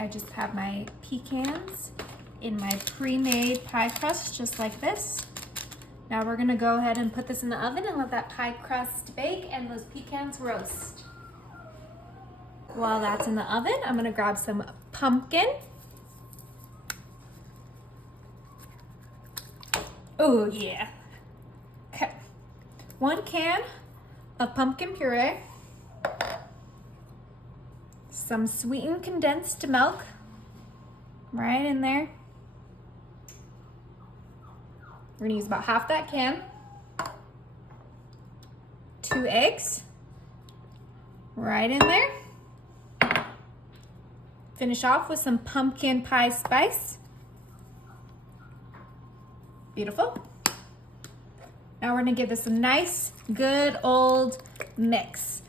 I just have my pecans in my pre-made pie crust, just like this. Now we're gonna go ahead and put this in the oven and let that pie crust bake and those pecans roast. While that's in the oven, I'm gonna grab some pumpkin. Oh yeah. Okay. 1 can of pumpkin puree. Some sweetened condensed milk right in there. We're gonna use about half that can. 2 eggs right in there. Finish off with some pumpkin pie spice. Beautiful. Now we're gonna give this a nice, good old mix.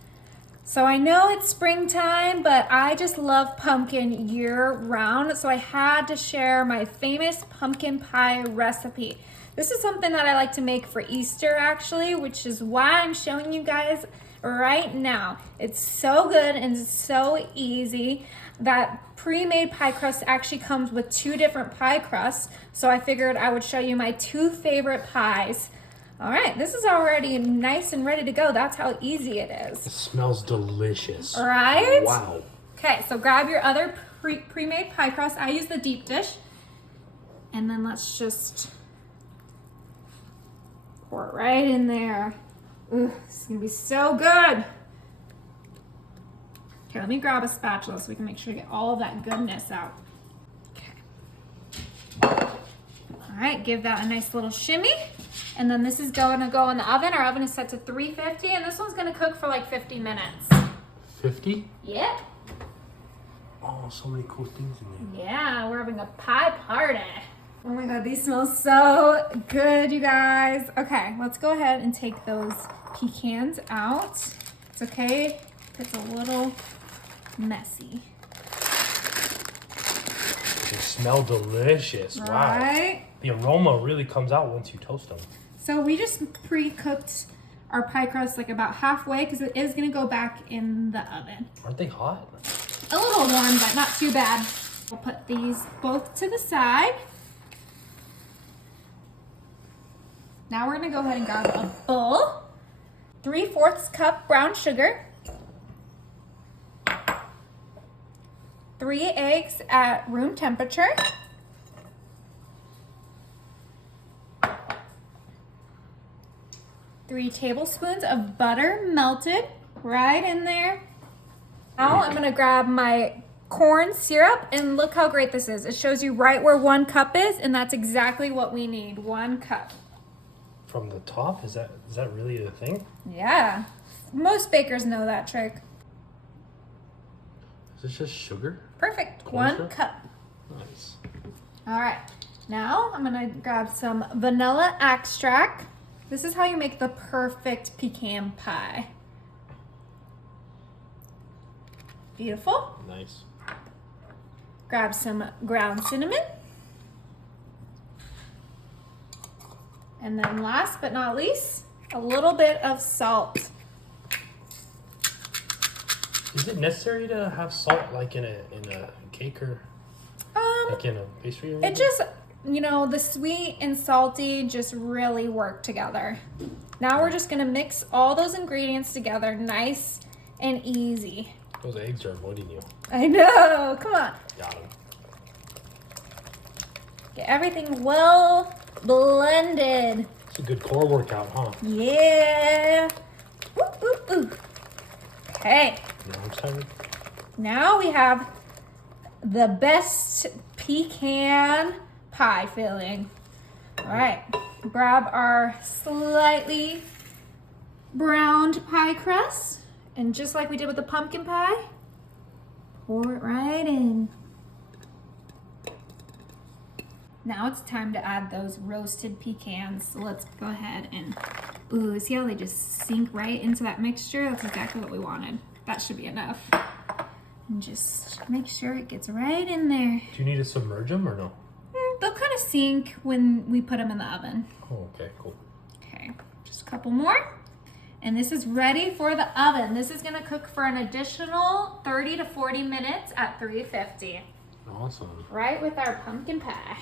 So I know it's springtime, but I just love pumpkin year round, so I had to share my famous pumpkin pie recipe. This is something that I like to make for Easter actually, which is why I'm showing you guys right now. It's so good and so easy. That pre-made pie crust actually comes with 2 different pie crusts, so I figured I would show you my 2 favorite pies. All right, this is already nice and ready to go. That's how easy it is. It smells delicious. Right? Wow. Okay, so grab your other pre-made pie crust. I use the deep dish. And then let's just pour it right in there. Ooh, it's gonna be so good. Okay, let me grab a spatula so we can make sure to get all of that goodness out. Okay. All right, give that a nice little shimmy. And then this is gonna go in the oven. Our oven is set to 350, and this one's gonna cook for like 50 minutes. 50? Yeah. Oh, so many cool things in there. Yeah, we're having a pie party. Oh my God, these smell so good, you guys. Okay, let's go ahead and take those pecans out. It's okay if it's a little messy. They smell delicious. Wow. Right? The aroma really comes out once you toast them. So we just pre-cooked our pie crust like about halfway because it is gonna go back in the oven. Aren't they hot? A little warm, but not too bad. We'll put these both to the side. Now we're gonna go ahead and grab a bowl, 3/4 cup brown sugar, 3 eggs at room temperature, 3 tablespoons of butter melted right in there. Now I'm gonna grab my corn syrup, and look how great this is. It shows you right where 1 cup is, and that's exactly what we need, 1 cup. From the top? Is that really a thing? Yeah, most bakers know that trick. Is this just sugar? Perfect, Corn 1 syrup? cup. Nice. All right, now I'm gonna grab some vanilla extract. This is how you make the perfect pecan pie. Beautiful. Nice. Grab some ground cinnamon. And then last but not least, a little bit of salt. Is it necessary to have salt like in a cake or like in a pastry or It just, you know, the sweet and salty just really work together. Now we're just gonna mix all those ingredients together nice and easy. Those eggs are avoiding you. I know, come on. Got them. Get everything well blended. It's a good core workout, huh? Yeah. Ooh, ooh, ooh. Okay. Now I'm excited. Now we have the best pecan pie filling. All right, grab our slightly browned pie crust, and just like we did with the pumpkin pie, pour it right in. Now it's time to add those roasted pecans. So let's go ahead and, ooh, see how they just sink right into that mixture? That's exactly what we wanted. That should be enough. And just make sure it gets right in there. Do you need to submerge them or no? They'll kind of sink when we put them in the oven. Oh, okay, cool. Okay, just a couple more. And this is ready for the oven. This is gonna cook for an additional 30 to 40 minutes at 350. Awesome. Right with our pumpkin pie.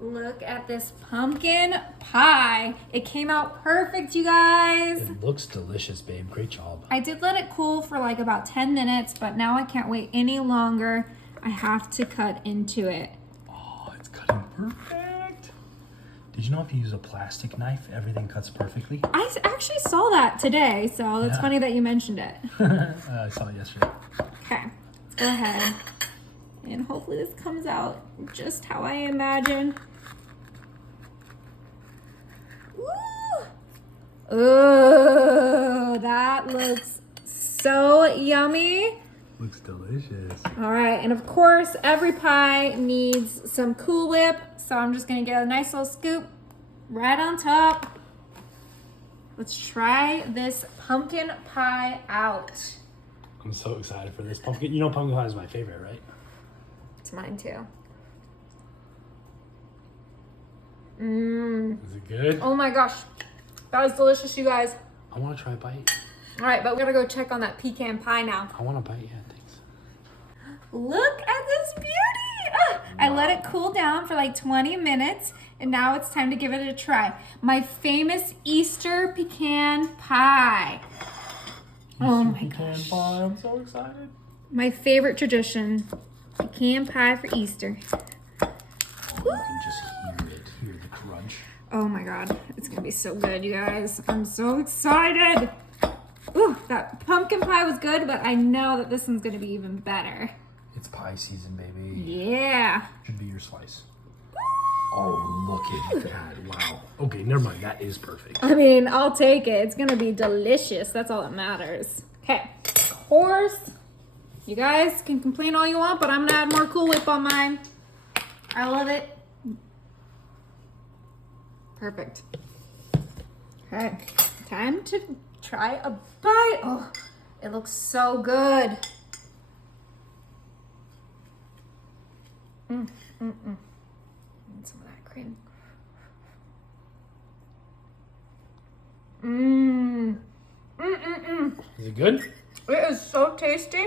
Look at this pumpkin pie. It came out perfect, you guys. It looks delicious, babe. Great job. I did let it cool for like about 10 minutes, but now I can't wait any longer. I have to cut into it. Oh, it's cutting perfect. Did you know if you use a plastic knife, everything cuts perfectly? I actually saw that today, so it's funny that you mentioned it. I saw it yesterday. Okay, let's go ahead. And hopefully this comes out just how I imagine. Ooh! Ooh, that looks so yummy. Looks delicious. All right, and of course, every pie needs some Cool Whip, so I'm just gonna get a nice little scoop right on top. Let's try this pumpkin pie out. I'm so excited for this pumpkin. You know, pumpkin pie is my favorite, right? It's mine too. Mmm. Is it good? Oh my gosh, that was delicious, you guys. I want to try a bite. All right, but we gotta go check on that pecan pie now. I want a bite. Yeah, thanks. Look at this beauty. Ah, I let it cool down for like 20 minutes, and now it's time to give it a try. My famous Easter pecan pie. Oh my gosh. Pie. I'm so excited. My favorite tradition, pecan pie for Easter. You can just hear it. Hear the crunch. Oh my God, it's gonna be so good, you guys. I'm so excited. Ooh, that pumpkin pie was good, but I know that this one's gonna be even better. It's pie season, baby. Yeah. Should be your slice. Oh, look at that. Wow. Okay, never mind. That is perfect. I mean, I'll take it. It's gonna be delicious. That's all that matters. Okay, of course, you guys can complain all you want, but I'm gonna add more Cool Whip on mine. I love it. Perfect. Okay, time to try a bite. Oh, it looks so good. Need some of that cream. Is it good? It is so tasty.